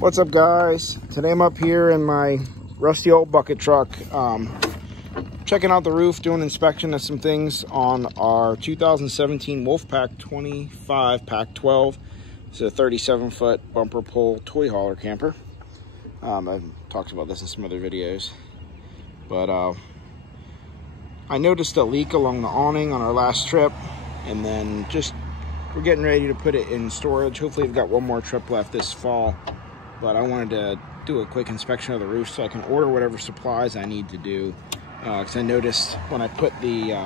What's up, guys? Today I'm up here in my rusty old bucket truck, checking out the roof, doing inspection of some things on our 2017 Wolfpack 25 Pack 12. It's a 37-foot bumper pull toy hauler camper. I've talked about this in some other videos, but I noticed a leak along the awning on our last trip, and then we're getting ready to put it in storage. Hopefully we've got one more trip left this fall, but I wanted to do a quick inspection of the roof so I can order whatever supplies I need to do, because I noticed when I put the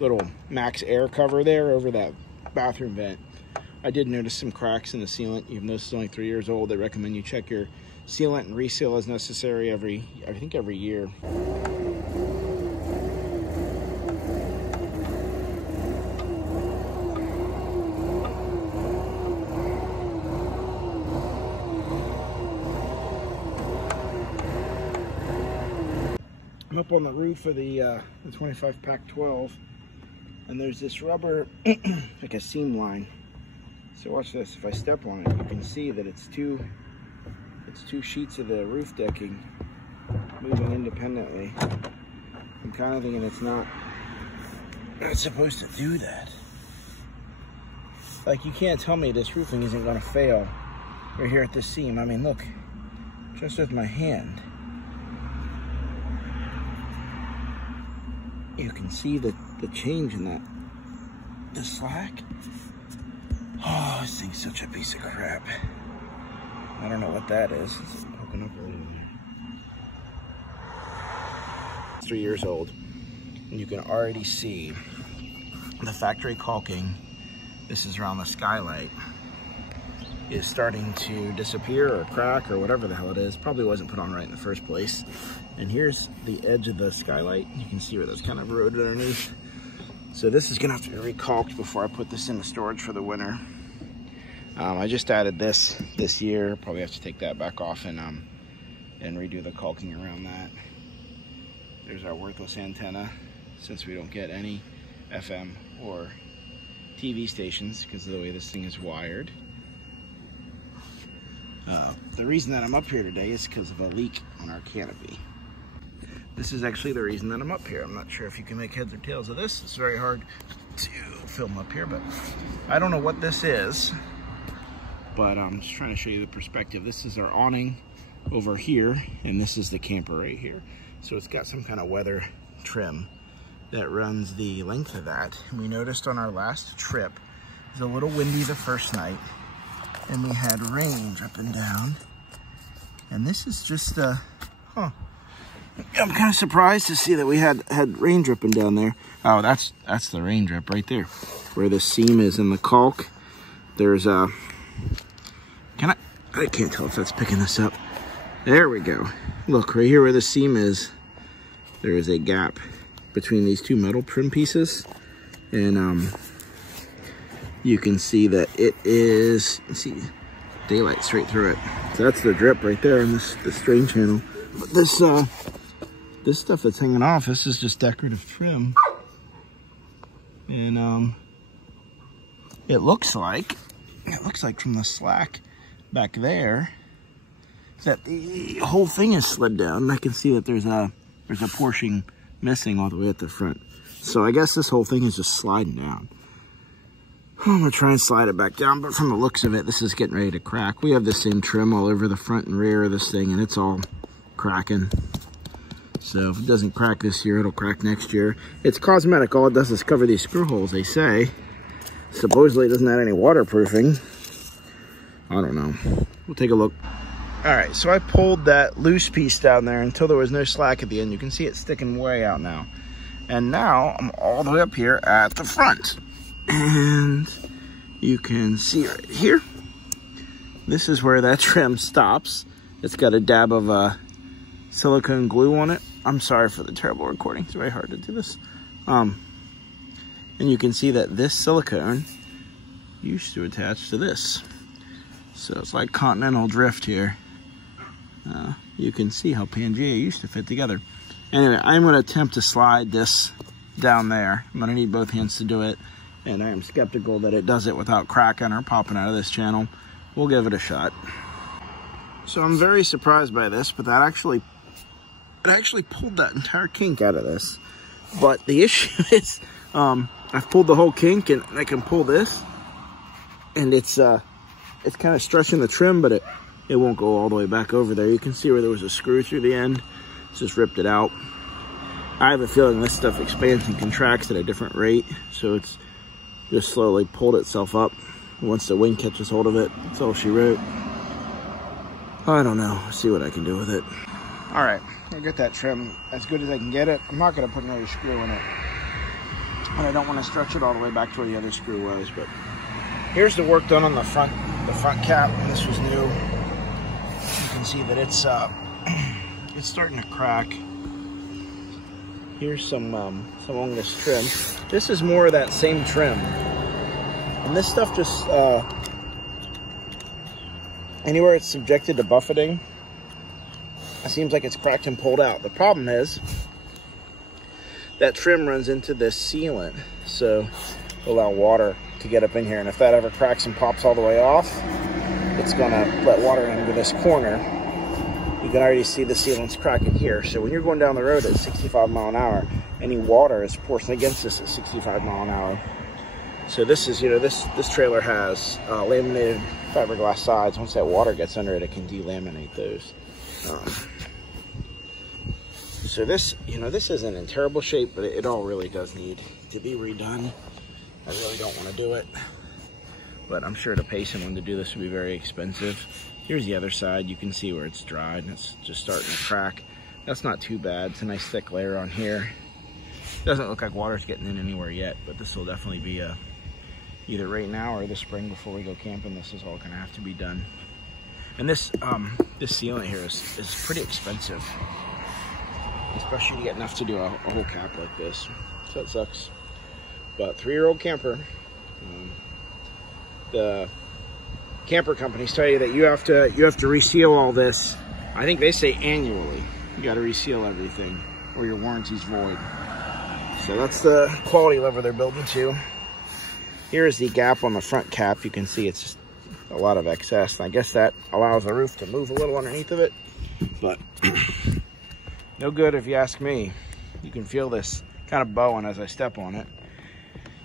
little Max Air cover there over that bathroom vent, I did notice some cracks in the sealant. Even though it's only 3 years old, they recommend you check your sealant and reseal as necessary I think every year. I'm up on the roof of the 25 Pack 12, and there's this rubber, like a seam line. So watch this. If I step on it, you can see that it's two sheets of the roof decking moving independently. I'm kind of thinking it's not supposed to do that. Like, you can't tell me this roofing isn't going to fail right here at this seam. I mean, look, just with my hand, you can see the change in the slack. Oh, this thing's such a piece of crap. I don't know what that is. It's poking up right in there. It's 3 years old, and you can already see the factory caulking. This is around the skylight, is starting to disappear or crack or whatever the hell it is. Probably wasn't put on right in the first place. And here's the edge of the skylight. You can see where that's kind of eroded underneath. So this is gonna have to be recalked before I put this into storage for the winter. I just added this year. Probably have to take that back off and redo the caulking around that. There's our worthless antenna, since we don't get any FM or TV stations because of the way this thing is wired. The reason that I'm up here today is because of a leak on our canopy. This is actually the reason that I'm up here. I'm not sure if you can make heads or tails of this. It's very hard to film up here, but I don't know what this is, but I'm just trying to show you the perspective. This is our awning over here, and this is the camper right here. So it's got some kind of weather trim that runs the length of that. And we noticed on our last trip, it was a little windy the first night, and we had rain dripping down. And this is just I'm kind of surprised to see that we had rain dripping down there. Oh, that's the rain drip right there, where the seam is in the caulk. There's a, I can't tell if that's picking this up. There we go. Look, right here where the seam is, there is a gap between these two metal trim pieces. And you can see that it is, see, daylight straight through it. So that's the drip right there in the strain channel. But this stuff that's hanging off, this is just decorative trim. And it looks like from the slack back there that the whole thing is slid down. And I can see that there's a portion missing all the way at the front. So I guess this whole thing is just sliding down. I'm gonna try and slide it back down, but from the looks of it, this is getting ready to crack. We have the same trim all over the front and rear of this thing, and it's all cracking. So if it doesn't crack this year, it'll crack next year. It's cosmetic. All it does is cover these screw holes, they say. Supposedly it doesn't have any waterproofing. I don't know. We'll take a look. All right, so I pulled that loose piece down there until there was no slack at the end. You can see it sticking way out now. And now I'm all the way up here at the front. And you can see right here, this is where that trim stops. It's got a dab of silicone glue on it. I'm sorry for the terrible recording. It's very hard to do this. And you can see that this silicone used to attach to this. So it's like Continental Drift here. You can see how Pangea used to fit together. Anyway, I'm going to attempt to slide this down there. I'm going to need both hands to do it. And I am skeptical that it does it without cracking or popping out of this channel. we'll give it a shot. So I'm very surprised by this, but it actually pulled that entire kink out of this. But the issue is, I've pulled the whole kink, and I can pull this, and it's kind of stretching the trim, but it won't go all the way back over there. You can see where there was a screw through the end. It's just ripped it out. I have a feeling this stuff expands and contracts at a different rate, so it's just slowly pulled itself up. Once the wind catches hold of it, that's all she wrote. I don't know. See what I can do with it. All right, I'll get that trim as good as I can get it. I'm not going to put another screw in it, and I don't want to stretch it all the way back to where the other screw was. But here's the work done on the front cap. This was new. You can see that it's starting to crack. Here's some on this trim. This is more of that same trim, and this stuff just anywhere it's subjected to buffeting, it seems like it's cracked and pulled out. The problem is that trim runs into this sealant, so allow water to get up in here, and if that ever cracks and pops all the way off, it's gonna let water into this corner. You can already see the sealant's cracking here. So when you're going down the road at 65 mile an hour, any water is forcing against this at 65 mile an hour. So this is, this trailer has laminated fiberglass sides. Once that water gets under it, it can delaminate those. So this, this isn't in terrible shape, but it all really does need to be redone. I really don't want to do it, but I'm sure to pay someone to do this would be very expensive. Here's the other side. You can see where it's dried and it's just starting to crack. That's not too bad. It's a nice thick layer on here. Doesn't look like water's getting in anywhere yet, but this will definitely be either right now or this spring before we go camping. This is all gonna have to be done. And this sealant here is pretty expensive, especially to get enough to do a whole cap like this. So it sucks. But 3-year-old camper, the camper companies tell you that you have to reseal all this. I think they say annually. You got to reseal everything, or your warranty's void. So that's the quality level they're building to. Here's the gap on the front cap. You can see it's just a lot of excess. And I guess that allows the roof to move a little underneath of it, but no good if you ask me. You can feel this kind of bowing as I step on it.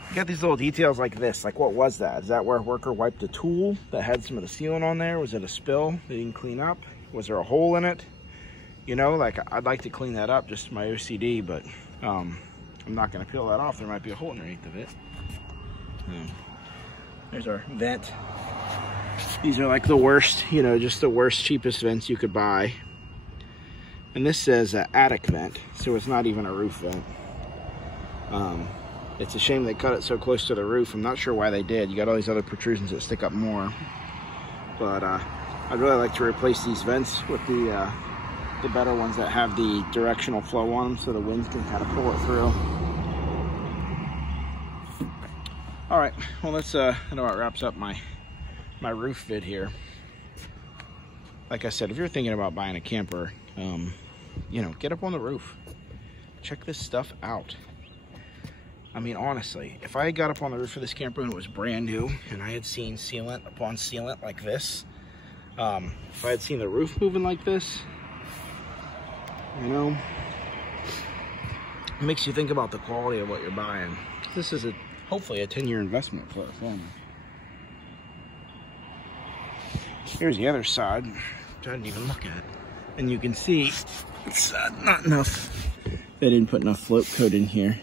You got these little details like this. Like, what was that? Is that where a worker wiped a tool that had some of the sealant on there? Was it a spill they didn't clean up? Was there a hole in it? Like, I'd like to clean that up, just my OCD, but I'm not going to peel that off. There might be a hole underneath of it. There's our vent. These are like the worst, just the worst, cheapest vents you could buy. And this says attic vent, so it's not even a roof vent. It's a shame they cut it so close to the roof. I'm not sure why they did. You got all these other protrusions that stick up more. But I'd really like to replace these vents with the better ones that have the directional flow on them, so the wind can kind of pull it through. All right, well, that's I know it wraps up my roof vid here. Like I said, if you're thinking about buying a camper, get up on the roof. Check this stuff out. I mean, honestly, if I got up on the roof of this camper and it was brand new and I had seen sealant upon sealant like this, if I had seen the roof moving like this, it makes you think about the quality of what you're buying. This is hopefully a 10-year investment for a family. Here's the other side, which I didn't even look at. And you can see it's not enough. They didn't put enough float coat in here.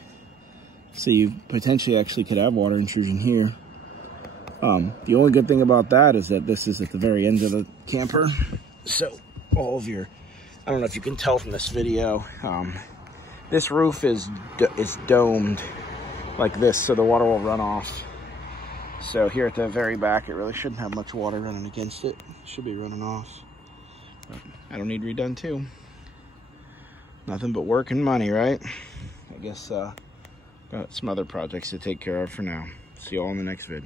So you potentially actually could have water intrusion here. The only good thing about that is that this is at the very end of the camper. So all of your, I don't know if you can tell from this video, this roof is domed like this, so the water will run off. So here at the very back, it really shouldn't have much water running against it. It should be running off. But I don't need redone too. Nothing but work and money, right? I guess got some other projects to take care of for now. See you all in the next vid.